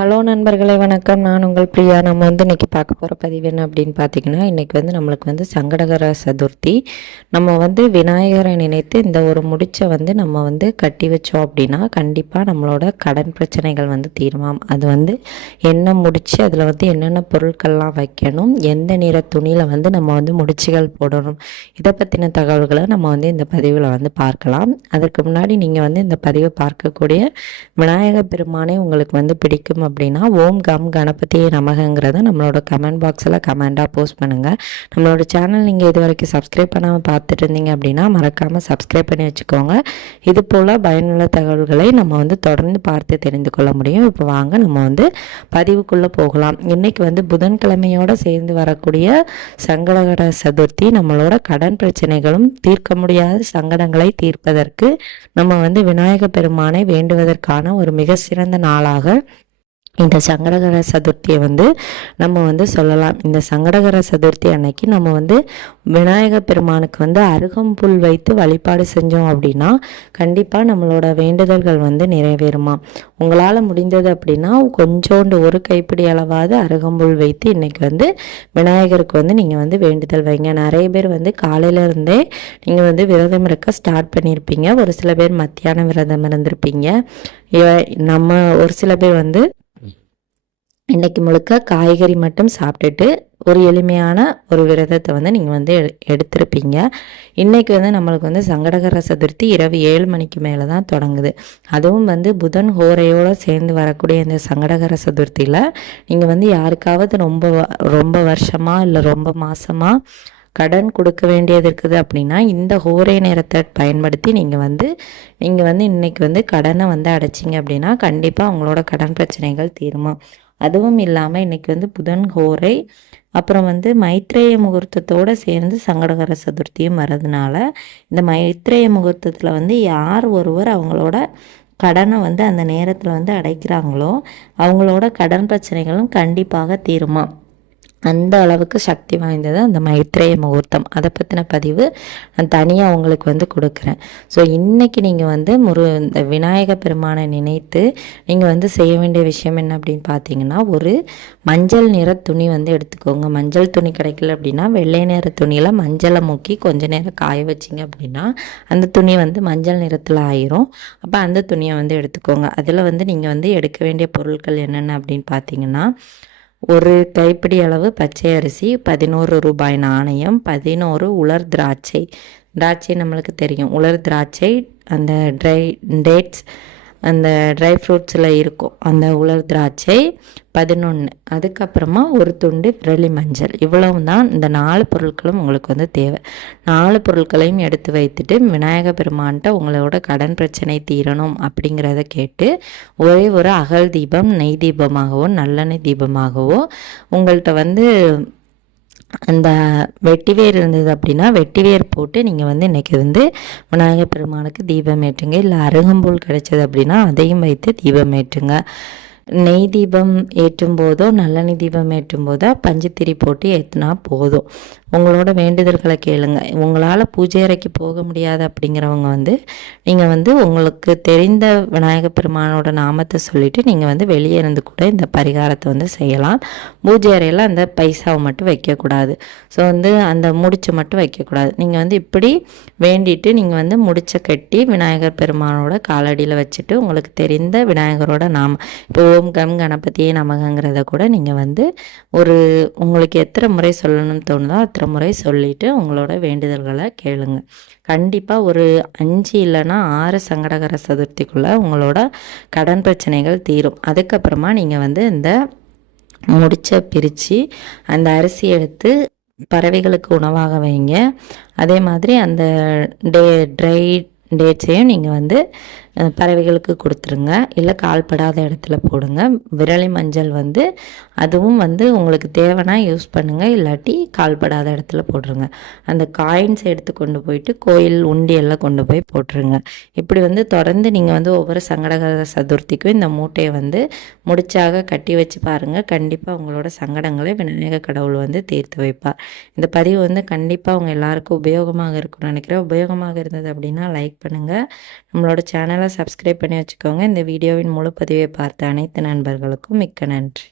Hello நண்பர்களே வணக்கம். நான் உங்கள் பிரியா. நம்ம வந்து இன்றைக்கி பார்க்க போகிற பதிவு என்ன அப்படின்னு பார்த்தீங்கன்னா இன்றைக்கி வந்து நம்மளுக்கு வந்து சங்கடகர சதுர்த்தி. நம்ம வந்து விநாயகரை நினைத்து இந்த ஒரு முடிச்சை வந்து நம்ம வந்து கட்டி வச்சோம் அப்படின்னா கண்டிப்பாக நம்மளோட கடன் பிரச்சனைகள் வந்து தீருமாம். அது வந்து என்ன முடிச்சு அதில் வந்து என்னென்ன பொருட்கள்லாம் வைக்கணும் எந்த நிற துணியில் வந்து நம்ம வந்து முடிச்சுகள் போடணும் இதை பற்றின தகவல்களை நம்ம வந்து இந்த பதிவில் வந்து பார்க்கலாம். அதற்கு முன்னாடி நீங்கள் வந்து இந்த பதிவை பார்க்கக்கூடிய விநாயகர் பெருமானே உங்களுக்கு வந்து பிடிக்கும் அப்படின்னா ஓம் கம் கணபதியே நமகங்கிறத நம்மளோட கமெண்ட் பாக்ஸில் கமெண்டாக போஸ்ட் பண்ணுங்கள் நம்மளோட சேனல் நீங்கள் இது வரைக்கும் சப்ஸ்கிரைப் பண்ணாமல் பார்த்துட்டு இருந்தீங்க அப்படின்னா மறக்காமல் சப்ஸ்கிரைப் பண்ணி வச்சுக்கோங்க. இது போல் பயனுள்ள தகவல்களை நம்ம வந்து தொடர்ந்து பார்த்து தெரிந்து கொள்ள முடியும். இப்போ வாங்க நம்ம வந்து பதிவுக்குள்ளே போகலாம். இன்றைக்கி வந்து புதன்கிழமையோடு சேர்ந்து வரக்கூடிய சங்கடகர சதுர்த்தி நம்மளோட கடன் பிரச்சனைகளும் தீர்க்க முடியாத சங்கடங்களை தீர்ப்பதற்கு நம்ம வந்து விநாயக பெருமானை வேண்டுவதற்கான ஒரு மிக சிறந்த நாளாக இந்த சங்கடகர சதுர்த்தியை வந்து நம்ம வந்து சொல்லலாம். இந்த சங்கடகர சதுர்த்தி அன்னைக்கு நம்ம வந்து விநாயக பெருமானுக்கு வந்து அருகம்புல் வைத்து வழிபாடு செஞ்சோம் அப்படின்னா கண்டிப்பாக நம்மளோட வேண்டுதல்கள் வந்து நிறைவேறுமா. உங்களால் முடிந்தது அப்படின்னா கொஞ்சோண்டு ஒரு கைப்பிடி அளவாவது அருகம்புல் வைத்து இன்றைக்கி வந்து விநாயகருக்கு வந்து நீங்கள் வந்து வேண்டுதல் வைங்க. நிறைய பேர் வந்து காலையிலேருந்தே நீங்கள் வந்து விரதம் இருக்க ஸ்டார்ட் பண்ணியிருப்பீங்க ஒரு சில பேர் மத்தியானம் விரதம் இருந்திருப்பீங்க. நம்ம ஒரு சில பேர் வந்து இன்றைக்கி முழுக்க காய்கறி மட்டும் சாப்பிட்டுட்டு ஒரு எளிமையான ஒரு விரதத்தை வந்து நீங்கள் வந்து எடு எடுத்திருப்பீங்க. இன்றைக்கி வந்து நம்மளுக்கு வந்து சங்கடகர சதுர்த்தி இரவு ஏழு மணிக்கு மேலே தான் தொடங்குது. அதுவும் வந்து புதன் ஹோரையோடு சேர்ந்து வரக்கூடிய இந்த சங்கடகர சதுர்த்தியில் நீங்கள் வந்து யாருக்காவது ரொம்ப ரொம்ப வருஷமாக இல்லை ரொம்ப மாசமாக கடன் கொடுக்க வேண்டியது இருக்குது அப்படின்னா இந்த ஹோரை நேரத்தை பயன்படுத்தி நீங்கள் வந்து நீங்கள் வந்து இன்றைக்கி வந்து கடனை வந்து அடைச்சிங்க அப்படின்னா கண்டிப்பாக அவங்களோட கடன் பிரச்சனைகள் தீருமா? அதுவும் இல்லாமல் இன்னைக்கு வந்து புதன் ஹோரை அப்புறம் வந்து மைத்ரேய முகூர்த்தத்தோடு சேர்ந்து சங்கடகர சதுர்த்தியும் வர்றதுனால இந்த மைத்ரேய முகூர்த்தத்தில் வந்து யார் ஒருவர் அவங்களோட கடனை வந்து அந்த நேரத்தில் வந்து அடைக்கிறாங்களோ அவங்களோட கடன் பிரச்சனைகளும் கண்டிப்பாக தீருமா? அந்த அளவுக்கு சக்தி வாய்ந்தது அந்த மைத்ரேய முகூர்த்தம். அதை பற்றின பதிவு நான் தனியாக உங்களுக்கு வந்து கொடுக்குறேன். ஸோ இன்றைக்கி நீங்கள் வந்து முரு இந்த விநாயக பெருமானை நினைத்து நீங்கள் வந்து செய்ய வேண்டிய விஷயம் என்ன அப்படின்னு பார்த்தீங்கன்னா ஒரு மஞ்சள் நிற துணி வந்து எடுத்துக்கோங்க. மஞ்சள் துணி கிடைக்கல அப்படின்னா வெள்ளை நிற துணியில் மஞ்சளை முக்கி கொஞ்ச நேரம் காய வச்சிங்க அப்படின்னா அந்த துணி வந்து மஞ்சள் நிறத்தில் ஆயிரும். அப்போ அந்த துணியை வந்து எடுத்துக்கோங்க. அதில் வந்து நீங்கள் வந்து எடுக்க வேண்டிய பொருட்கள் என்னென்ன அப்படின்னு பார்த்தீங்கன்னா ஒரு கைப்பிடி அளவு பச்சை அரிசி பதினோரு ரூபாய் நாணயம் பதினோரு உலர் திராட்சை. திராட்சை நம்மளுக்கு தெரியும். உலர் திராட்சை அந்த ட்ரை டேட்ஸ் அந்த ட்ரை ஃப்ரூட்ஸில் இருக்கும். அந்த உலர் திராட்சை பதினொன்று அதுக்கப்புறமா ஒரு துண்டு விரலி மஞ்சள். இவ்வளவு தான் இந்த நாலு பொருட்களும் உங்களுக்கு வந்து தேவை. நாலு பொருட்களையும் எடுத்து வைத்துட்டு விநாயக பெருமான்கிட்ட உங்களோட கடன் பிரச்சனை தீரணும் அப்படிங்கிறத கேட்டு ஒரே ஒரு அகல் தீபம் நெய் தீபமாகவோ நல்லெண்ணெய் தீபமாகவோ உங்கள்கிட்ட வந்து அந்த வெட்டிவேர் இருந்தது அப்படின்னா வெட்டிவேர் போட்டு நீங்கள் வந்து இன்றைக்கி வந்து விநாயகர் பெருமானுக்கு தீபம் ஏற்றுங்க. இல்லை அருகம்புல் கிடைச்சது அப்படின்னா அதையும் வைத்து தீபம் ஏற்றுங்க. நெய் தீபம் ஏற்றும் போதோ நல்லெண்ணெய் தீபம் ஏற்றும் போதோ பஞ்சுத்திரி போட்டு ஏற்றினா போதும். உங்களோட வேண்டுதல்களை கேளுங்க. உங்களால் பூஜை அறைக்கு போக முடியாது அப்படிங்கிறவங்க வந்து நீங்கள் வந்து உங்களுக்கு தெரிந்த விநாயகர் பெருமானோட நாமத்தை சொல்லிவிட்டு நீங்கள் வந்து வெளியே இருந்து கூட இந்த பரிகாரத்தை வந்து செய்யலாம். பூஜை அறையில் அந்த பைசாவை மட்டும் வைக்கக்கூடாது. ஸோ வந்து அந்த முடிச்சை மட்டும் வைக்கக்கூடாது. நீங்கள் வந்து இப்படி வேண்டிட்டு நீங்கள் வந்து முடிச்சை கட்டி விநாயகர் பெருமானோட காலடியில் வச்சுட்டு உங்களுக்கு தெரிந்த விநாயகரோட நாம இப்போ ஓம் கம் கணபதியே நமகங்கிறத கூட நீங்கள் வந்து ஒரு உங்களுக்கு எத்தனை முறை சொல்லணும்னு தோணுதோ அத்தனை முறை சொல்லிட்டு உங்களோட வேண்டுதல்களை கேளுங்க. கண்டிப்பாக ஒரு அஞ்சு இல்லைன்னா ஆறு சங்கடகர சதுர்த்திக்குள்ளே உங்களோட கடன் பிரச்சனைகள் தீரும். அதுக்கப்புறமா நீங்கள் வந்து இந்த முடிச்ச பிரித்து அந்த அரிசி எடுத்து பறவைகளுக்கு உணவாக வைங்க. அதே மாதிரி அந்த டே ட்ரை டேட்ஸையும் நீங்கள் வந்து பறவைகளுக்கு கொடுத்துருங்க. இல்லை கால்படாத இடத்துல போடுங்க. விரலி மஞ்சள் வந்து அதுவும் வந்து உங்களுக்கு தேவைன்னா யூஸ் பண்ணுங்கள் இல்லாட்டி கால்படாத இடத்துல போட்டுருங்க. அந்த காயின்ஸ் எடுத்து கொண்டு போயிட்டு கோயில் உண்டியெல்லாம் கொண்டு போய் போட்டுருங்க. இப்படி வந்து தொடர்ந்து நீங்கள் வந்து ஒவ்வொரு சங்கடகர சதுர்த்திக்கும் இந்த மூட்டையை வந்து முடிச்சாக கட்டி வச்சு பாருங்கள் கண்டிப்பாக உங்களோட சங்கடங்களை விநாயக கடவுள் வந்து தீர்த்து வைப்பார். இந்த பதிவு வந்து கண்டிப்பாக அவங்க எல்லாருக்கும் உபயோகமாக இருக்கும்னு நினைக்கிறேன். உபயோகமாக இருந்தது அப்படின்னா லைக் பண்ணுங்கள் நம்மளோட சேனல் சேனலை சப்ஸ்கிரைப் பண்ணி வச்சுக்கோங்க. இந்த வீடியோவின் முழு பதிவை பார்த்த அனைத்து நண்பர்களுக்கும் மிக்க நன்றி.